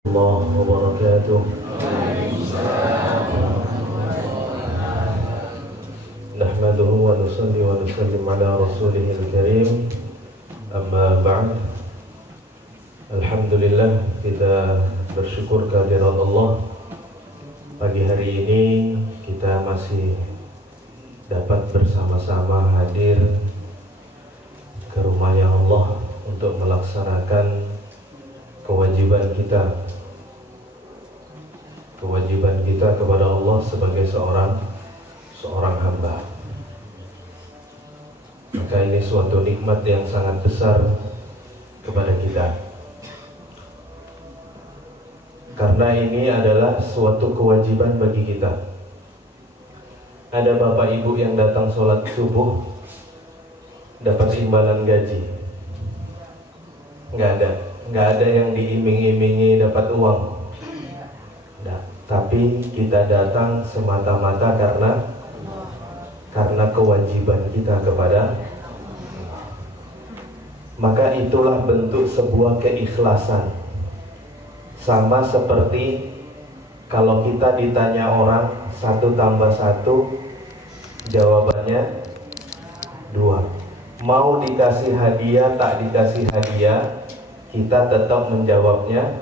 الله وبركاته. نحمده ونصلي ونسلم على رسوله الكريم. Amma ba'd. Alhamdulillah, kita bersyukur kehadirat Allah. Pagi hari ini kita masih dapat bersama-sama hadir ke rumahnya Allah untuk melaksanakan kewajiban kita kepada Allah sebagai seorang hamba. Maka ini suatu nikmat yang sangat besar kepada kita, karena ini adalah suatu kewajiban bagi kita. Ada bapak ibu yang datang sholat subuh dapat imbalan gaji? Nggak ada yang diiming-imingi dapat uang. Nah, tapi kita datang semata-mata karena kewajiban kita kepada. Maka itulah bentuk sebuah keikhlasan. Sama seperti kalau kita ditanya orang 1 tambah 1, jawabannya 2. Mau dikasih hadiah tak dikasih hadiah, kita tetap menjawabnya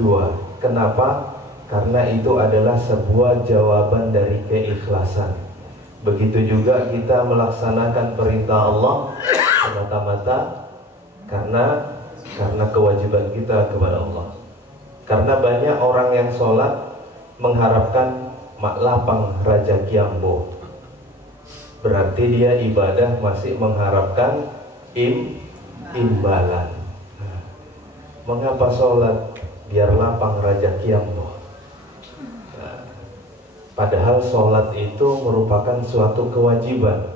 2. Kenapa? Karena itu adalah sebuah jawaban dari keikhlasan. Begitu juga kita melaksanakan perintah Allah semata-mata karena kewajiban kita kepada Allah. Karena banyak orang yang sholat mengharapkan mak lapang raja kiambo, berarti dia ibadah masih mengharapkan imbalan. Mengapa sholat biar lapang rezeki Allah? Padahal sholat itu merupakan suatu kewajiban.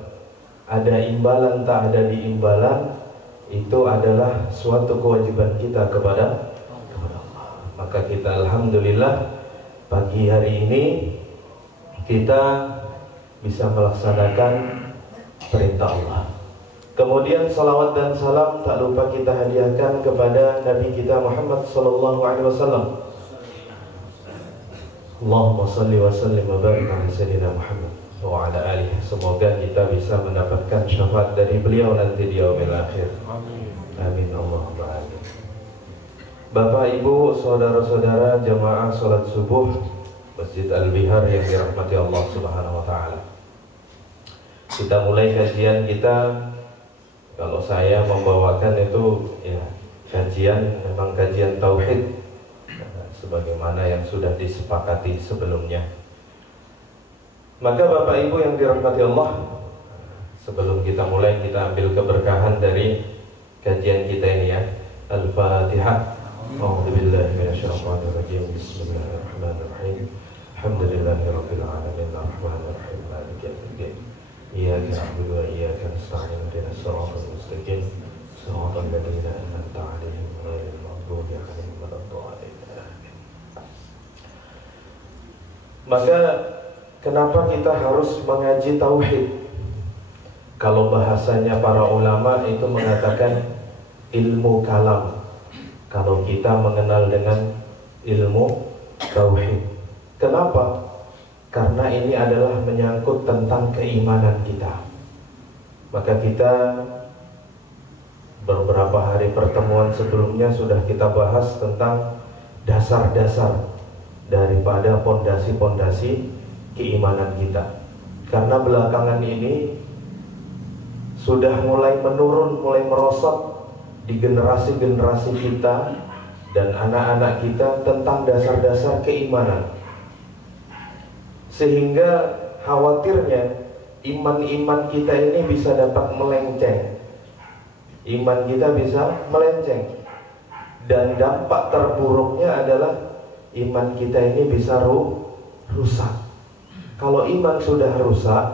Ada imbalan tak ada diimbalan, itu adalah suatu kewajiban kita kepada Allah. Maka kita alhamdulillah pagi hari ini kita bisa melaksanakan perintah Allah. Kemudian salawat dan salam tak lupa kita hadiahkan kepada Nabi kita Muhammad sallallahu alaihi wasallam. Allahumma salli wa sallim wa barik ala sayyidina Muhammad wa ala alihi. Semoga kita bisa mendapatkan syafaat dari beliau nanti di yaumil akhir. Amin Allahumma amin. Bapak, Ibu, saudara-saudara jamaah salat subuh Masjid Al-Bihar yang dirahmati Allah Subhanahu wa taala. Kita mulai kajian kita. Kalau saya membawakan itu ya memang kajian tauhid sebagaimana yang sudah disepakati sebelumnya. Maka Bapak Ibu yang dirahmati Allah, sebelum kita mulai, kita ambil keberkahan dari kajian kita ini ya. Al-Fatihah. A'udzubillahi minasyaitonir rajim. Bismillahirrahmanirrahim. Alhamdulillahirabbil alamin arrahmanir rahim maliki yaumiddin. Iyyaka na'budu wa iyyaka nasta'in ihdinas siratal mustaqim siratal ladzina an'amta 'alaihim ghairil maghdubi 'alaihim waladdallin. Maka kenapa kita harus mengaji tauhid? Kalau bahasanya para ulama itu mengatakan ilmu kalam. Kalau kita mengenal dengan ilmu tauhid. Kenapa? Karena ini adalah menyangkut tentang keimanan kita. Maka kita beberapa hari pertemuan sebelumnya sudah kita bahas tentang dasar-dasar daripada pondasi-pondasi keimanan kita. Karena belakangan ini sudah mulai menurun, mulai merosot di generasi-generasi kita dan anak-anak kita tentang dasar-dasar keimanan. Sehingga khawatirnya iman-iman kita ini bisa dapat melenceng. Iman kita bisa melenceng. Dan dampak terburuknya adalah iman kita ini bisa rusak. Kalau iman sudah rusak,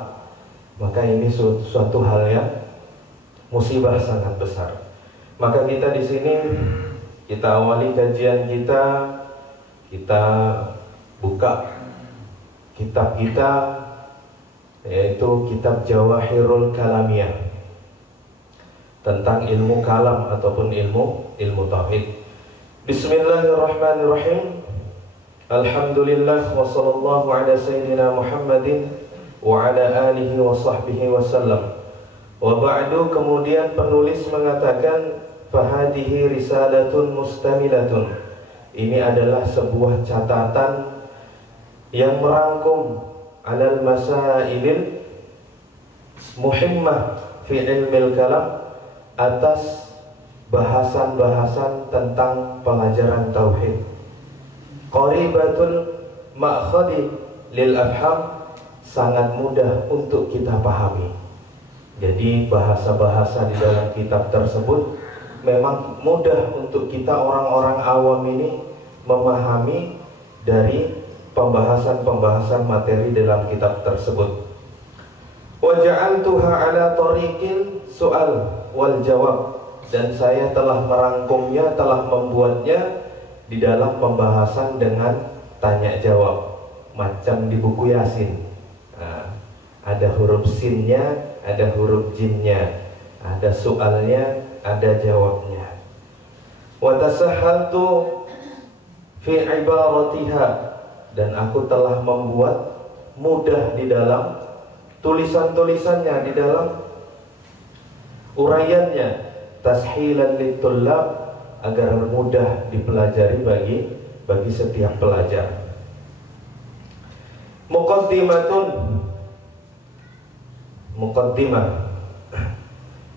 maka ini suatu hal yang musibah sangat besar. Maka kita di sini kita awali kajian kita buka kitab kita, yaitu kitab Jawahirul Kalamiyah, tentang ilmu kalam ataupun ilmu tauhid. Bismillahirrahmanirrahim. Alhamdulillah wa sallallahu ala sayyidina Muhammadin wa ala alihi wa sahbihi wa sallam. Wa ba'du, kemudian penulis mengatakan fahadihi risalatun mustamilatun. Ini adalah sebuah catatan yang merangkum alal masailil muhimmah fi ilmil kalam, atas bahasan-bahasan tentang pelajaran tauhid. Qaribatul ma'khadi lil afham, sangat mudah untuk kita pahami. Jadi bahasa-bahasa di dalam kitab tersebut memang mudah untuk kita orang-orang awam ini memahami dari pembahasan-pembahasan materi dalam kitab tersebut. Wa ja'altuha ala tariqil su'al wal jawab, dan saya telah merangkumnya, telah membuatnya di dalam pembahasan dengan tanya jawab, macam di buku Yasin. Nah, ada huruf sinnya, ada huruf jinnya, ada soalnya, ada jawabnya. Wa tasahhaltu fi ibaratiha, dan aku telah membuat mudah di dalam tulisan-tulisannya, di dalam uraiannya, tashilan litullab, agar mudah dipelajari bagi setiap pelajar. Muqaddimah.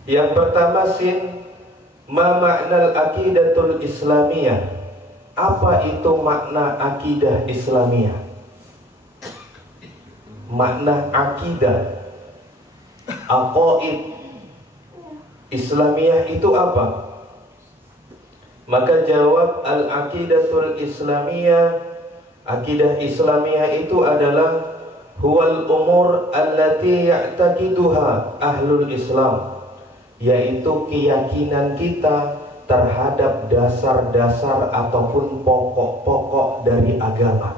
Yang pertama, sin, ma ma'nal aqidatul islamiyah. Apa itu makna akidah Islamiyah? Makna akidah, aqaid Islamiyah itu apa? Maka jawab, al-aqidatul islamiyah, akidah Islamiyah itu adalah huwal umur allati ya'taqiduha ahlul Islam, yaitu keyakinan kita terhadap dasar-dasar ataupun pokok-pokok dari agama.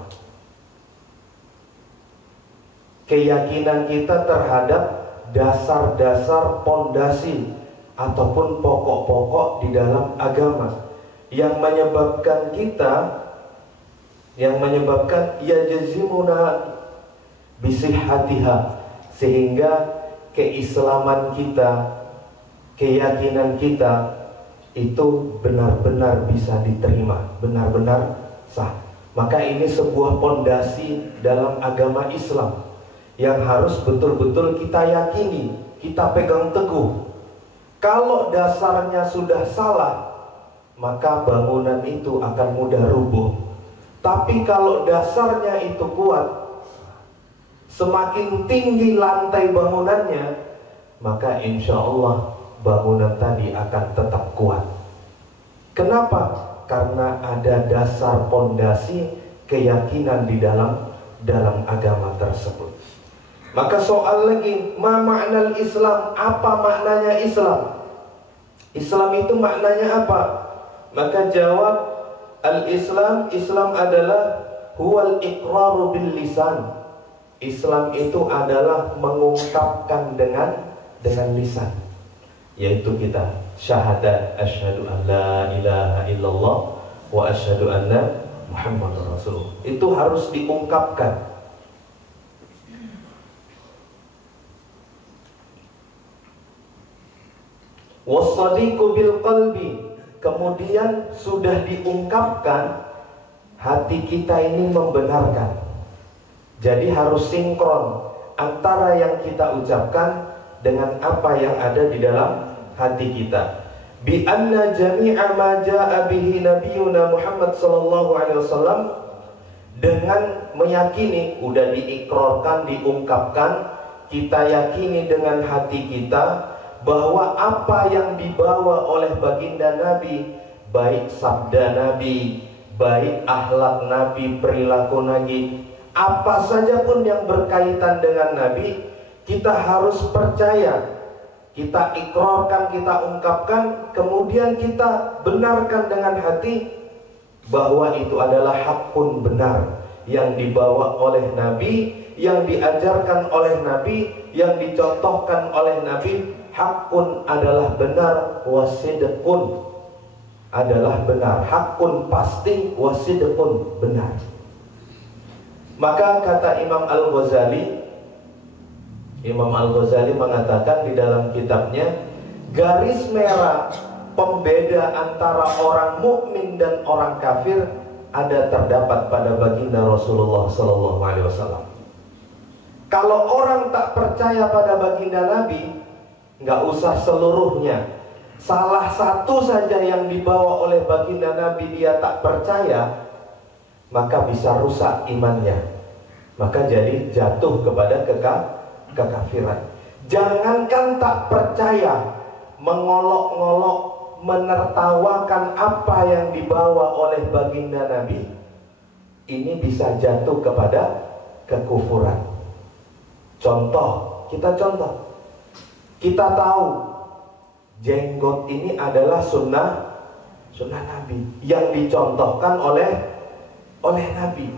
Keyakinan kita terhadap dasar-dasar pondasi ataupun pokok-pokok di dalam agama yang menyebabkan yajzimuna bisihhatiha, sehingga keislaman kita, keyakinan kita itu benar-benar bisa diterima, benar-benar sah. Maka ini sebuah pondasi dalam agama Islam yang harus betul-betul kita yakini, kita pegang teguh. Kalau dasarnya sudah salah, maka bangunan itu akan mudah rubuh. Tapi kalau dasarnya itu kuat, semakin tinggi lantai bangunannya, maka insya Allah bangunan tadi akan tetap kuat. Kenapa? Karena ada dasar pondasi keyakinan di dalam agama tersebut. Maka soal lagi, ma ma'nal Islam, apa maknanya Islam? Islam itu maknanya apa? Maka jawab, al-Islam, Islam adalah huwal iqraru bil lisan. Islam itu adalah mengungkapkan dengan lisan, yaitu kita syahadat asyhadu an la ilaha illallah wa asyhadu anna Muhammadar Rasulullah. Itu harus diungkapkan. Wassadiqu bil qalbi, kemudian sudah diungkapkan, hati kita ini membenarkan. Jadi harus sinkron antara yang kita ucapkan dengan apa yang ada di dalam hati kita. Bi anna jami'a ma jaa'a bihi nabiyuna Muhammad sallallahu alaihi wasallam, dengan meyakini, udah diikrarkan, diungkapkan, kita yakini dengan hati kita bahwa apa yang dibawa oleh baginda Nabi, baik sabda Nabi, baik akhlak Nabi, perilaku Nabi, apa saja pun yang berkaitan dengan Nabi, kita harus percaya, kita ikrarkan, kita ungkapkan, kemudian kita benarkan dengan hati bahwa itu adalah hakun, benar, yang dibawa oleh Nabi, yang diajarkan oleh Nabi, yang dicontohkan oleh Nabi. Hakun adalah benar, wasidqun, adalah benar. Hakun pasti, wasidqun benar. Maka kata Imam Al-Ghazali mengatakan di dalam kitabnya, garis merah pembeda antara orang mukmin dan orang kafir ada terdapat pada baginda Rasulullah Sallallahu Alaihi Wasallam. Kalau orang tak percaya pada baginda Nabi, nggak usah seluruhnya, salah satu saja yang dibawa oleh baginda Nabi dia tak percaya, maka bisa rusak imannya, maka jadi jatuh kepada kekafiran. Jangankan tak percaya, mengolok-ngolok, menertawakan apa yang dibawa oleh baginda Nabi, ini bisa jatuh kepada kekufuran. Contoh, kita tahu jenggot ini adalah sunnah Nabi yang dicontohkan oleh Nabi.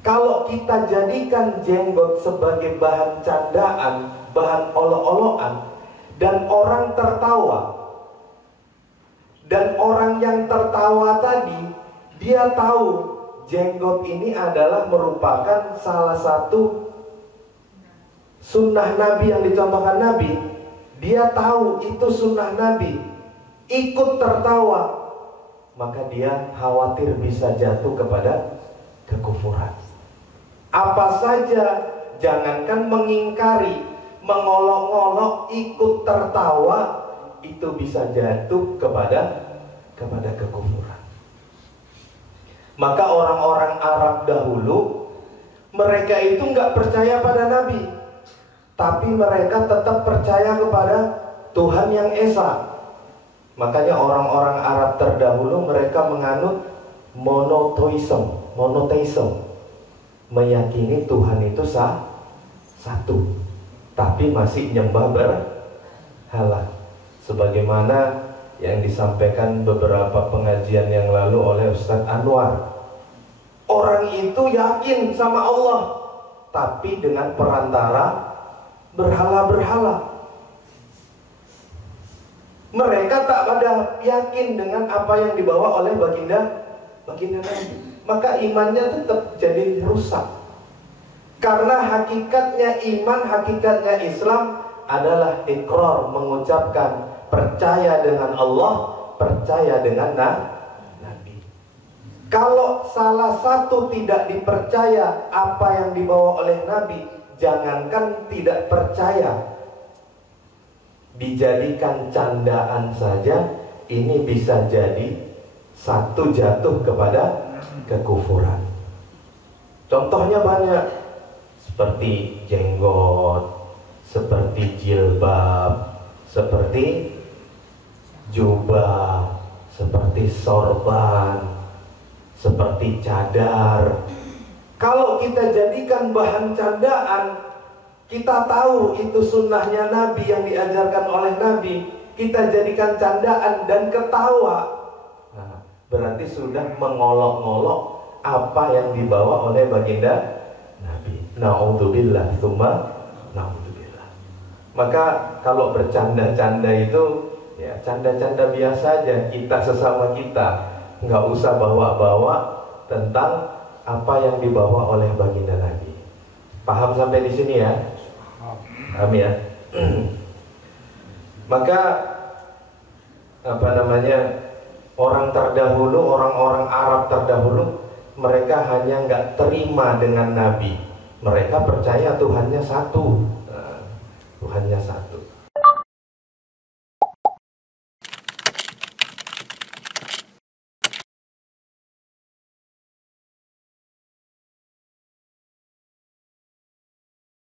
Kalau kita jadikan jenggot sebagai bahan candaan, bahan olok-olokan, dan orang tertawa, dan orang yang tertawa tadi dia tahu jenggot ini adalah merupakan salah satu sunnah Nabi yang dicontohkan Nabi, dia tahu itu sunnah Nabi, ikut tertawa, maka dia khawatir bisa jatuh kepada kekufuran. Apa saja, jangankan mengingkari, mengolok-olok, ikut tertawa, itu bisa jatuh kepada kekufuran. Maka orang-orang Arab dahulu, mereka itu nggak percaya pada Nabi, tapi mereka tetap percaya kepada Tuhan yang Esa. Makanya orang-orang Arab terdahulu mereka menganut monotheism, meyakini Tuhan itu satu, tapi masih nyembah berhala, sebagaimana yang disampaikan beberapa pengajian yang lalu oleh Ustadz Anwar. Orang itu yakin sama Allah, tapi dengan perantara berhala-berhala. Mereka tak pada yakin dengan apa yang dibawa oleh baginda Nabi, maka imannya tetap jadi rusak. Karena hakikatnya iman, hakikatnya Islam adalah ikrar, mengucapkan percaya dengan Allah, percaya dengan Nabi. Kalau salah satu tidak dipercaya apa yang dibawa oleh Nabi, jangankan tidak percaya, dijadikan candaan saja, ini bisa jadi satu jatuh kepada kekufuran. Contohnya banyak, seperti jenggot, seperti jilbab, seperti jubah, seperti sorban, seperti cadar. Kalau kita jadikan bahan candaan, kita tahu itu sunnahnya Nabi yang diajarkan oleh Nabi, kita jadikan candaan dan ketawa, nah, berarti sudah mengolok-ngolok apa yang dibawa oleh baginda Nabi. Na'udzubillah, tsumma na'udzubillah. Maka kalau bercanda-canda itu ya canda-canda biasa aja, kita sesama kita, nggak usah bawa-bawa tentang apa yang dibawa oleh baginda Nabi. Paham sampai di sini ya? Paham ya? Maka orang terdahulu, orang-orang Arab terdahulu, mereka hanya nggak terima dengan Nabi. Mereka percaya Tuhannya satu. Tuhannya satu.